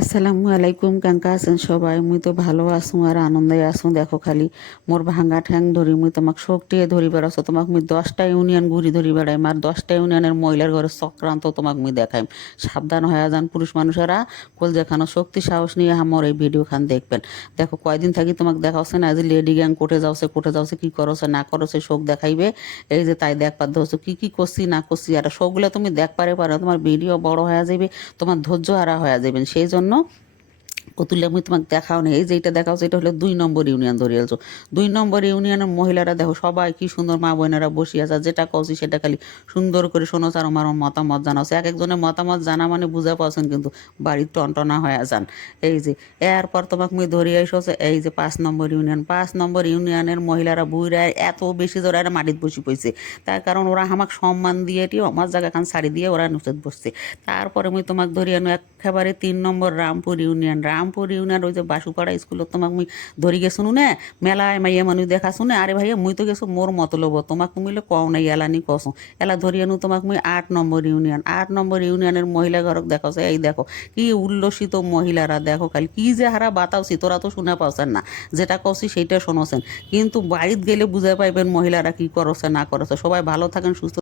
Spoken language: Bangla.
আসসালামু আলাইকুম, কেনকা আছেন সবাই? মুই তো ভালো আছু আর আনন্দে আছু। দেখো খালি মোর ভাঙা ঠ্যাং ধরি মুই তোমাক শক্তিয়ে ধরি বেড়াচ্ছ। তোমাক মুই 10টা ইউনিয়ন ঘুরি ধরি বেড়াইম আর 10টা ইউনিয়নের মহিলার ঘরে চক্রান্ত তোমাক মুই দেখাইম। সাবধান হয়ে যান পুরুষ মানুষেরা, কল যেখানো শক্তি সাহস নিয়ে আমার এই ভিডিও খান দেখবেন। দেখো কয়দিন থাকি তোমাক দেখাচ্ছে না যে লেডি গ্যাং কোর্টে যাচ্ছে কি করছে না করছে শোক দেখাইবে। এই যে তাই দেখবার ধরছো কি কি করছি না করছি আর শোকগুলো তুমি দেখপারে পারো, তোমার ভিডিও বড় হয়ে যাবে, তোমার ধৈর্য হারা হয়ে যাবেন। সেই জন্য অতুলে আমি তোমাকে দেখাও নেই। এই যে এটা দেখাও, এটা হলো 2 নম্বর ইউনিয়ন ধরে আলছো। 2 নম্বর ইউনিয়নের মহিলারা দেখো সবাই কি সুন্দর মা বোনেরা বসে আছে, যেটা কওছি সেটা খালি সুন্দর করে শোনো আর আমার মতামত জানাচ্ছে। এক একজনের মতামত জানা মানে বুঝা পাচ্ছেন কিন্তু বাড়ির টনটনা হয়ে যান। এই যে এরপর তোমাকে মুই ধরে আইসছে এই যে 5 নম্বর ইউনিয়ন। 5 নম্বর ইউনিয়নের মহিলারা বুইরা এত বেশি জোরে আর মাটিত বসে পড়ছে। তার কারণ ওরা আমাকে সম্মান দিয়ে আমার জায়গা খান ছাড়ি দিয়ে ওরা নুচেত বসছে। তারপরে মুই তোমাকে ধরি আনো একেবারে 3 নম্বর রামপুর ইউনিয়ন। রামপুর ইউনিয়ন ওই যে বাসুপাড়া স্কুলত তোমাক মুই ধরি গেছুন নে মেলায় মাইয়া মানুষ দেখাছু না। আরে ভাইয়া মুই তো গেছো মোর মতলব, তোমাক মিলে কও নাই এলানি কসো এলা ধরি আনু তোমাক মুই 8 নম্বর ইউনিয়ন। 8 নম্বর ইউনিয়নের মহিলা ঘরক দেখাছে। এই দেখো কি উল্লসিত মহিলারা, দেখো খালি কি যে হারা বাতাওছি, তোরা তো শুনে পাওছেন না, যেটা কছি সেইটা শোনোছেন, কিন্তু বাড়িতে গেলে বুঝে পাইবেন মহিলারা কি করছে না করছে। সবাই ভালো থাকেন, সুস্থ